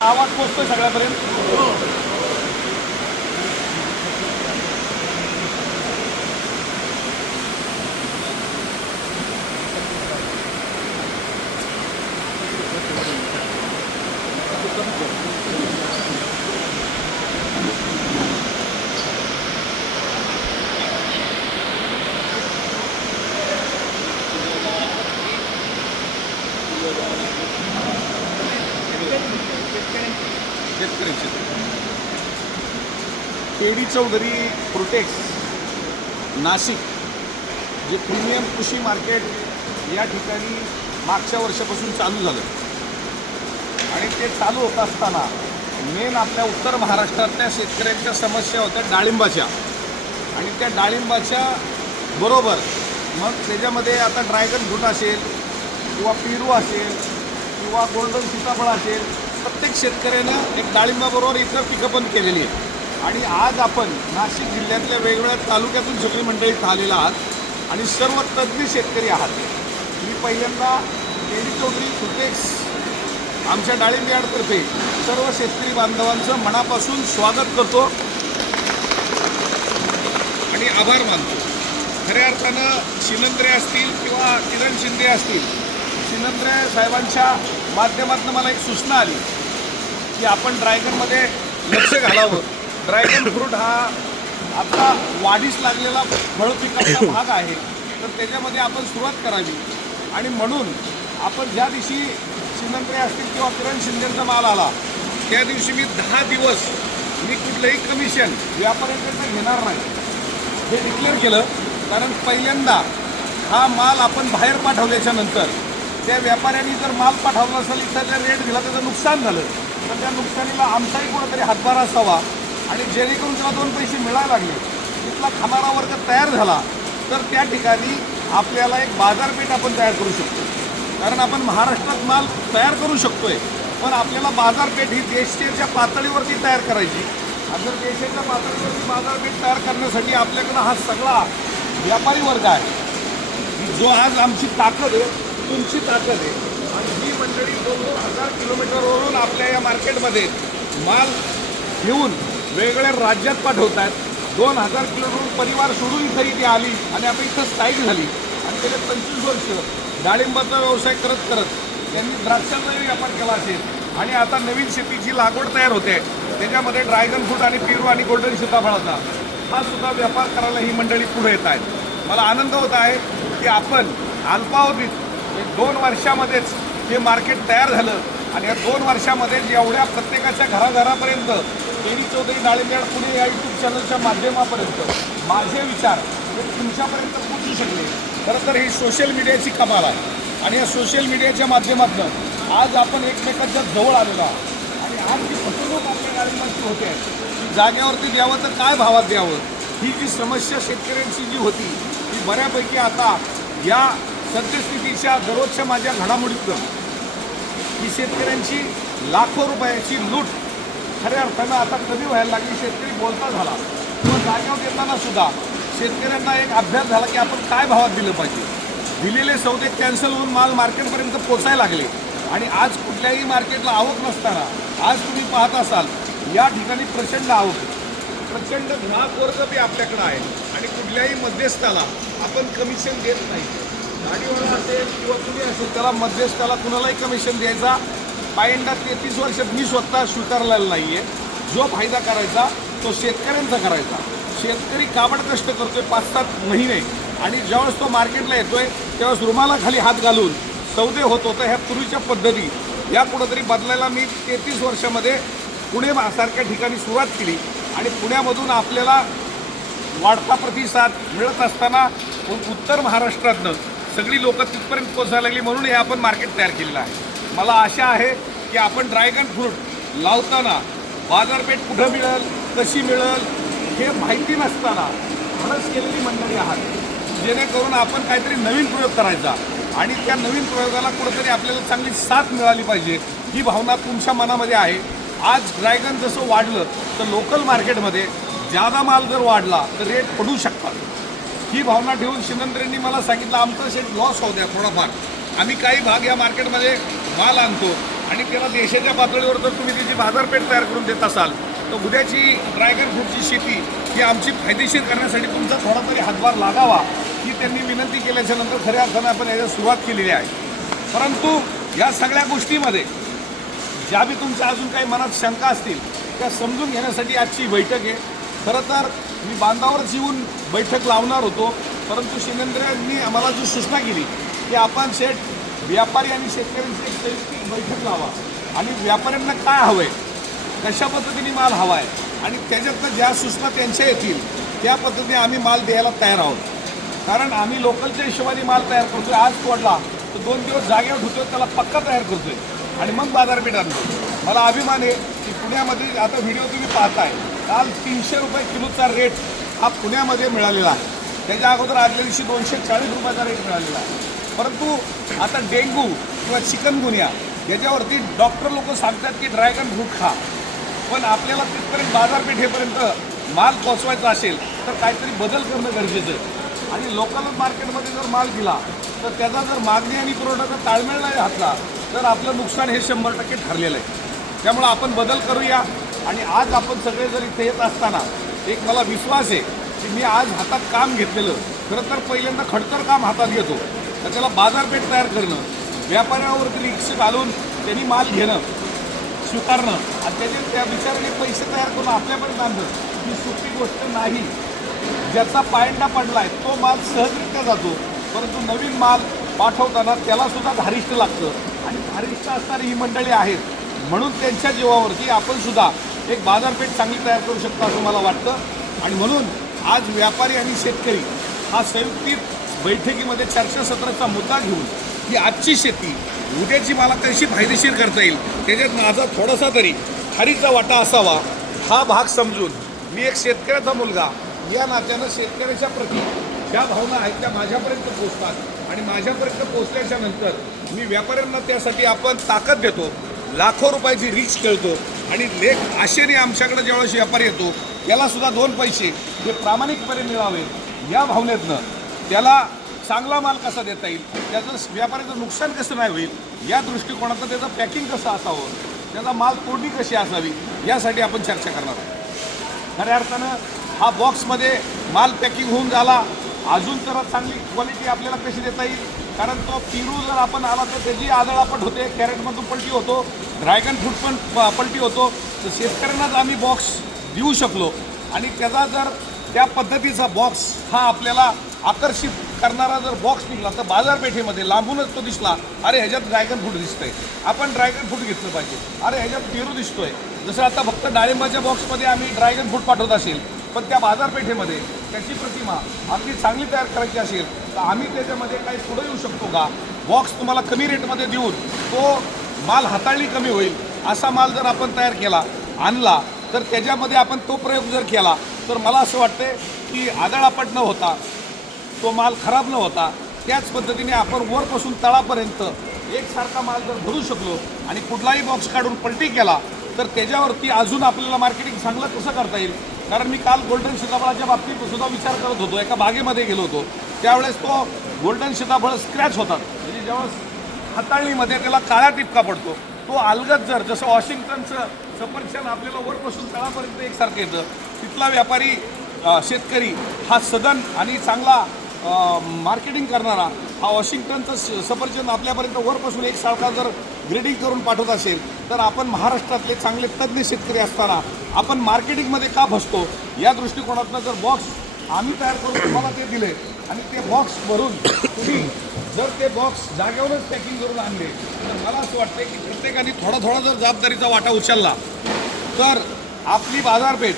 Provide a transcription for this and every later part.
आवाज पोचतोय सगळ्यापर्यंत शेतकऱ्यांची केडी चौधरी प्रोटेक्स नाशिक जे प्रीमियम कृषी मार्केट या ठिकाणी मागच्या वर्षापासून चालू झालं. आणि ते चालू होत असताना मेन आपल्या उत्तर महाराष्ट्रातल्या शेतकऱ्यांच्या समस्या होत्या डाळिंबाच्या. आणि त्या डाळिंबाच्या बरोबर मग त्याच्यामध्ये आता ड्रॅगन फ्रूट असेल किंवा पेरू असेल किंवा गोल्डन सीताफळ असेल प्रत्येक शेतकऱ्यानं एक डाळिंबाबरोबर इतर पिकं पण केलेली आहे आणि आज आपण नाशिक जिल्ह्यातल्या वेगवेगळ्या तालुक्यातून सगळी मंडळीत आलेला आहात आणि सर्व तज्ज्ञ शेतकरी आहात. मी पहिल्यांदा केडी चौधरी फुटेक्स आमच्या डाळिंब यार्डतर्फे सर्व शेतकरी बांधवांचं मनापासून स्वागत करतो आणि आभार मानतो. खऱ्या अर्थानं शिनंद्रे असतील किंवा किरण शिंदे असतील शिनंद्रे साहेबांच्या माध्यमातून मला एक सूचना आली की आपण ड्रायगरमध्ये लक्ष घालावं. ड्रॅगन फ्रूट हा आता वाढीस लागलेला फळ पिकाचा भाग आहे. तर त्याच्यामध्ये आपण सुरुवात करावी. आणि म्हणून आपण ज्या दिवशी शिनंद्रे असतील किंवा किरण शिंदेचा माल आला त्या दिवशी मी दहा दिवस मी कुठलंही कमिशन व्यापाऱ्यांकडनं घेणार नाही. हे डिक्लेअर केलं. कारण पहिल्यांदा हा माल आपण बाहेर पाठवल्याच्या नंतर त्या व्यापाऱ्यांनी जर माल पाठवला असेल इथं जर रेट दिला त्याचं नुकसान झालं. तर त्या नुकसानीला आमचाही कुठंतरी हातभार असावा. आणि जेणेकरून त्याला दोन पैसे मिळायला लागले. तिथला खाणारा वर्ग तयार झाला तर त्या ठिकाणी आपल्याला एक बाजारपेठ आपण तयार करू शकतो. कारण आपण महाराष्ट्रात माल तयार करू शकतोय पण आपल्याला बाजारपेठ ही देशाच्या पातळीवरती तयार करायची. आणि जर देशाच्या पातळीवरती बाजारपेठ तयार करण्यासाठी आपल्याकडं हा सगळा व्यापारी वर्ग आहे. जो आज आमची ताकद आहे तुमची ताकद आहे. आणि ही मंडळी दोन दोन हजार किलोमीटरवरून आपल्या या मार्केटमध्ये माल घेऊन वेगवेगळ्या राज्यात पाठवत आहेत दोन हजार किलोमीटर परिवार सोडून इथं इथे आली आणि आपण इथं स्थायिक झाली. आणि त्याच्यात पंचवीस वर्ष डाळिंबाचा व्यवसाय करत करत त्यांनी द्राक्षाचाही व्यापार केला असेल. आणि आता नवीन शेतीची लागवड तयार होते. त्याच्यामध्ये ड्रॅगन फ्रूट आणि पेरू आणि गोल्डन सीताफळाचा. हा सुद्धा व्यापार करायला ही मंडळी पुढे येत आहेत. मला आनंद होत आहे की आपण अल्पावधीत दोन वर्षामध्येच हे मार्केट तयार झालं. आणि या दोन वर्षामध्ये जेवढ्या प्रत्येकाच्या घराघरापर्यंत केडी चौधरी डाळिंबेड पुणे या यूट्यूब चॅनलच्या माध्यमापर्यंत माझे विचार हे तुमच्यापर्यंत पोचू शकले. खरं तर ही सोशल मीडियाची कमाल आहे. आणि या सोशल मीडियाच्या माध्यमातून आज आपण एकमेकांच्या जवळ आलेलो आहोत. आणि आज जी फसवणूक आपल्या डाळिंबाची होते की जागेवरती द्यावं तर काय भावात द्यावं? ही जी समस्या शेतकऱ्यांची जी होती ती बऱ्यापैकी आता या सद्यस्थितीच्या दररोजच्या माझ्या घडामोडीतून ही शेतकऱ्यांची लाखो रुपयाची लूट खऱ्या अर्थानं आता कमी व्हायला लागली? शेतकरी बोलता झाला. किंवा जागेवर देताना सुद्धा शेतकऱ्यांना एक अभ्यास झाला की आपण काय भावात दिलं पाहिजे? दिलेले सौदे कॅन्सल होऊन माल मार्केटपर्यंत पोचायला लागले. आणि आज कुठल्याही मार्केटला आवक नसताना आज तुम्ही पाहत असाल या ठिकाणी प्रचंड आवक प्रचंड ग्राहक वर्ग बी आपल्याकडं आहे. आणि कुठल्याही मध्यस्थाला आपण कमिशन देत नाही. गाडीवाला असेल किंवा कुणी असेल त्याला मध्यस्थाला कुणालाही कमिशन द्यायचा. पायंडा तेहतीस वर्षात मी स्वतः स्वीकारलेला नाही आहे जो फायदा करायचा तो शेतकऱ्यांचा करायचा. शेतकरी काबड कष्ट करतोय पाच सात महिने. आणि ज्यावेळेस तो मार्केटला येतोय त्यावेळेस रुमाला खाली हात घालून सौदे होत होतं ह्या पूर्वीच्या पद्धती. या कुठंतरी बदलायला मी तेहतीस वर्षामध्ये पुणे सारख्या ठिकाणी सुरुवात केली. आणि पुण्यामधून आपल्याला वाढता प्रतिसाद मिळत असताना उत्तर महाराष्ट्रातनं सगळी लोक तिथपर्यंत पोचायला लागली म्हणून हे आपण मार्केट तयार केलेलं आहे. मला आशा आहे की आपण ड्रॅगन फ्रूट लावताना बाजारपेठ कुठं मिळेल कशी मिळेल हे माहिती नसताना म्हणूनच केलेली मंडळी आहात. जेणेकरून आपण काहीतरी नवीन प्रयोग करायचा आणि त्या नवीन प्रयोगाला कुठंतरी आपल्याला चांगली साथ मिळाली पाहिजे ही भावना तुमच्या मनामध्ये आहे. आज ड्रॅगन जसं वाढलं तर लोकल मार्केटमध्ये जादा माल जर वाढला तर रेट पडू शकतात. ही भावना ठेवून शिनंद्रेंनी मला सांगितलं आमचं शेट लॉस होऊ द्या थोडाफार. आम्ही काही भाग या मार्केटमध्ये माल आणतो आणि त्याला देशाच्या पातळीवर जर तुम्ही त्याची बाजारपेठ तयार करून देत असाल तर उद्याची ड्रॅगन फ्रूटची शेती ही आमची फायदेशीर करण्यासाठी तुमचा थोडा तरी हातभार लागावा. ही त्यांनी विनंती केल्याच्यानंतर खऱ्या अर्थानं आपण याच्या सुरुवात केलेली आहे. परंतु या सगळ्या गोष्टीमध्ये ज्या बी तुमच्या अजून काही मनात शंका असतील त्या समजून घेण्यासाठी आजची बैठक आहे. खरं तर मी बांधावरच येऊन बैठक लावणार होतो परंतु शिंदेंद्रेंनी आम्हाला जी सूचना केली की आपण शेठ व्यापारी आणि शेतकऱ्यांची एक संयुक्त बैठक लावा आणि व्यापाऱ्यांना काय हवं आहे कशा पद्धतीने माल हवा आहे आणि त्याच्यातनं ज्या सूचना त्यांच्या येतील त्या पद्धतीने आम्ही माल द्यायला तयार आहोत. कारण आम्ही लोकलच्या हिशोबाने माल तयार करतोय आज तोडला तर दोन दिवस जागेवर ठेवतोय त्याला पक्का तयार करतोय आणि मग बाजारपेठ आणतो मला अभिमान आहे की पुण्यामध्ये आता व्हिडिओ तुम्ही पाहताय काल तीनशे रुपये किलोचा रेट हा पुण्यामध्ये मिळालेला आहे. त्याच्या अगोदर आदल्या दिवशी दोनशे चाळीस रुपयाचा रेट मिळालेला आहे. परंतु आता डेंग्यू किंवा चिकनगुनिया याच्यावरती डॉक्टर लोक सांगतात की ड्रॅगन फ्रूट खा. पण आपल्याला तिथपर्यंत बाजारपेठेपर्यंत माल पोचवायचा असेल तर काहीतरी बदल करणं गरजेचं आहे. आणि लोकल मार्केटमध्ये जर माल दिला तर त्याचा जर मागणी आणि पुरवठ्याचा ताळमेळ नाही घातला तर आपलं नुकसान हे शंभर टक्के ठरलेलं आहे. त्यामुळं आपण बदल करूया. आणि आज आपण सगळे जर इथे येत असताना एक मला विश्वास आहे की मी आज हातात काम घेतलेलं खरं तर पहिल्यांदा खडतर काम हातात घेतो. तर त्याला बाजारपेठ तयार करणं व्यापाऱ्यावरती रिक्ष घालून त्यांनी माल घेणं स्वीकारणं आणि त्याचे त्या विचाराने पैसे तयार करून आपल्यापर्यंत आणणं ही सोपी गोष्ट नाही. ज्याचा पायंडा पडला आहे तो माल सहजरित्या जातो. परंतु नवीन माल पाठवताना त्यालासुद्धा धारिष्ट लागतं. आणि धारिष्ट असणारी ही मंडळी आहेत. म्हणून त्यांच्या जीवावरती आपण सुद्धा एक बाजारपेठ चांगली तयार करू शकतो असं मला वाटतं. आणि म्हणून आज व्यापारी आणि शेतकरी हा संयुक्तिक बैठकीमध्ये चर्चासत्राचा मुद्दा घेऊन ही आजची शेती उद्याची मला कशी फायदेशीर करता येईल त्याच्यात माझा थोडासा तरी खारीचा वाटा असावा हा भाग समजून मी एक शेतकऱ्याचा मुलगा या नात्यानं शेतकऱ्याच्या प्रती ज्या भावना आहेत त्या माझ्यापर्यंत पोचतात आणि माझ्यापर्यंत पोचल्याच्या नंतर मी व्यापाऱ्यांना त्यासाठी आपण ताकद देतो लाखो रुपयाची रीच खेळतो आणि लेख आशेने आमच्याकडे ज्यावेळेस व्यापारी येतो यालासुद्धा दोन पैसे हे प्रामाणिकपणे मिळावे या भावनेतनं त्याला चांगला माल कसा देता येईल त्याचं व्यापाऱ्याचं नुकसान कसं नाही होईल या दृष्टिकोनातून त्याचं पॅकिंग कसं असावं त्याचा माल तोडणी कशी असावी यासाठी आपण चर्चा करणार आहोत. खऱ्या अर्थानं हा बॉक्समध्ये माल पॅकिंग होऊन झाला अजून तर चांगली क्वालिटी आपल्याला कशी देता येईल कारण तो पिरू जर आपण आला तर त्याची आदळापट होते कॅरेटमधून पलटी होतो ड्रॅगन फ्रूट पण प- पलटी होतो. तर शेतकऱ्यांनाच आम्ही बॉक्स देऊ शकलो. आणि त्याचा जर त्या पद्धतीचा बॉक्स हा आपल्याला आकर्षित करणारा जर बॉक्स निघला तर बाजारपेठेमध्ये लांबूनच तो दिसला अरे ह्याच्यात ड्रॅगन फ्रूट दिसतंय. आपण ड्रॅगन फ्रूट घेतलं पाहिजे. अरे ह्याच्यात पेरू दिसतोय. जसं आता फक्त डाळिंबाच्या बॉक्समध्ये आम्ही ड्रॅगन फ्रूट पाठवत असेल पण त्या बाजारपेठेमध्ये त्याची प्रतिमा अगदी चांगली तयार करायची असेल तर आम्ही त्याच्यामध्ये काही पुढे येऊ शकतो का? बॉक्स तुम्हाला कमी रेटमध्ये देऊन तो माल हाताळणी कमी होईल असा माल जर आपण तयार केला आणला तर त्याच्यामध्ये आपण तो प्रयोग जर केला तर मला असं वाटते की आदळापट न होता तो माल खराब न होता त्याच पद्धतीने आपण वरपासून तळापर्यंत एकसारखा माल जर भरू शकलो आणि कुठलाही बॉक्स काढून पलटी केला तर त्याच्यावरती अजून आपल्याला मार्केटिंग चांगलं कसं करता येईल कारण मी काल गोल्डन सीताफळाच्या बाबतीत सुद्धा विचार करत होतो. एका बागेमध्ये गेलो होतो. त्यावेळेस तो गोल्डन सीताफळ स्क्रॅच होतात. म्हणजे जेव्हा हाताळणीमध्ये त्याला काळा टिपका पडतो. तो अलगत जर जसं वॉशिंग्टनचं सफरचंद आपल्याला वरपासून तळापर्यंत एकसारखं येतं तिथला व्यापारी शेतकरी हा सदन आणि चांगला मार्केटिंग करणारा हा वॉशिंग्टनचा स- सफरचंद आपल्यापर्यंत वरपासून एक सारखा जर ग्रेडिंग करून पाठवत असेल तर आपण महाराष्ट्रातले चांगले तज्ज्ञ शेतकरी असताना आपण मार्केटिंगमध्ये का फसतो? या दृष्टिकोनातनं जर बॉक्स आम्ही तयार करून तुम्हाला ते दिले आणि ते बॉक्स भरून तुम्ही जर ते बॉक्स जागेवरच पॅकिंग करून आणले तर मला असं वाटतं की प्रत्येकाने थोडा थोडा जर जबाबदारीचा वाटा उचलला तर आपली बाजारपेठ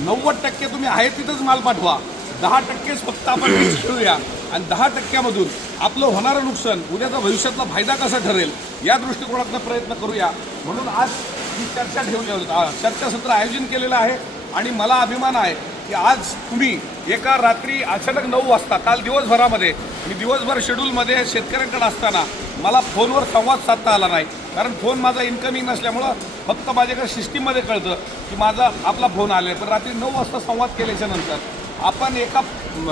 नव्वद टक्के तुम्ही आहे तिथंच माल पाठवा. दहा टक्केच फक्त आपण खेळूया आणि दहा टक्क्यामधून आपलं होणारं नुकसान उद्याचा भविष्यातला फायदा कसा ठरेल या दृष्टिकोनातनं प्रयत्न करूया. म्हणून आज ही चर्चा ठेवली होती. चर्चासत्र आयोजन केलेलं आहे आणि मला अभिमान आहे की आज तुम्ही एका रात्री अचानक नऊ वाजता काल दिवसभरामध्ये मी दिवसभर शेड्यूलमध्ये शेतकऱ्यांकडे असताना मला फोनवर संवाद साधता आला नाही. कारण फोन माझा इन्कमिंग नसल्यामुळं फक्त माझ्याकडे सिस्टीममध्ये कळतं की माझा आपला फोन आला पण रात्री नऊ वाजता संवाद केल्याच्यानंतर आपण एका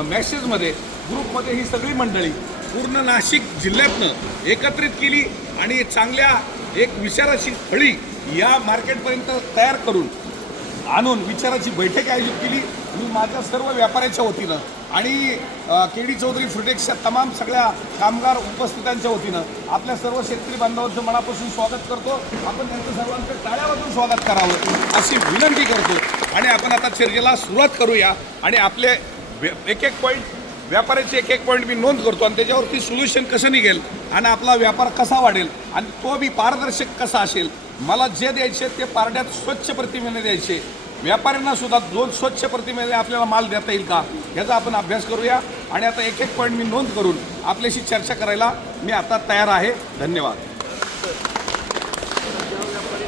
मेसेजमध्ये ग्रुपमध्ये ही सगळी मंडळी पूर्ण नाशिक जिल्ह्यातनं एकत्रित केली आणि चांगल्या एक विचाराची फळी या मार्केटपर्यंत तयार करून आणून विचाराची बैठक आयोजित केली. मी माझ्या सर्व व्यापाऱ्याच्या वतीनं आणि के डी चौधरी फ्रुटेक्सच्या तमाम सगळ्या कामगार उपस्थितांच्या वतीनं आपल्या सर्व शेतकरी बांधवांचं मनापासून स्वागत करतो. आपण त्यांचं सर्वांचं टाळ्यावरून स्वागत करावं अशी विनंती करतो. आणि आपण आता चर्चेला सुरुवात करूया आणि आपले एक एक पॉईंट व्यापाराची एक एक पॉईंट मी नोंद करतो आणि त्याच्यावरती सोल्युशन कसं निघेल आणि आपला व्यापार कसा वाढेल आणि तो बी पारदर्शक कसा असेल मला जे द्यायचे ते पारड्यात स्वच्छ प्रतिमेने द्यायचे. व्यापाऱ्यांना सुद्धा दोन स्वच्छ प्रतिमेने आपल्याला माल देता येईल का याचा आपण अभ्यास करूया. आणि आता एक एक पॉईंट मी नोंद करून आपल्याशी चर्चा करायला मी आता तयार आहे. धन्यवाद.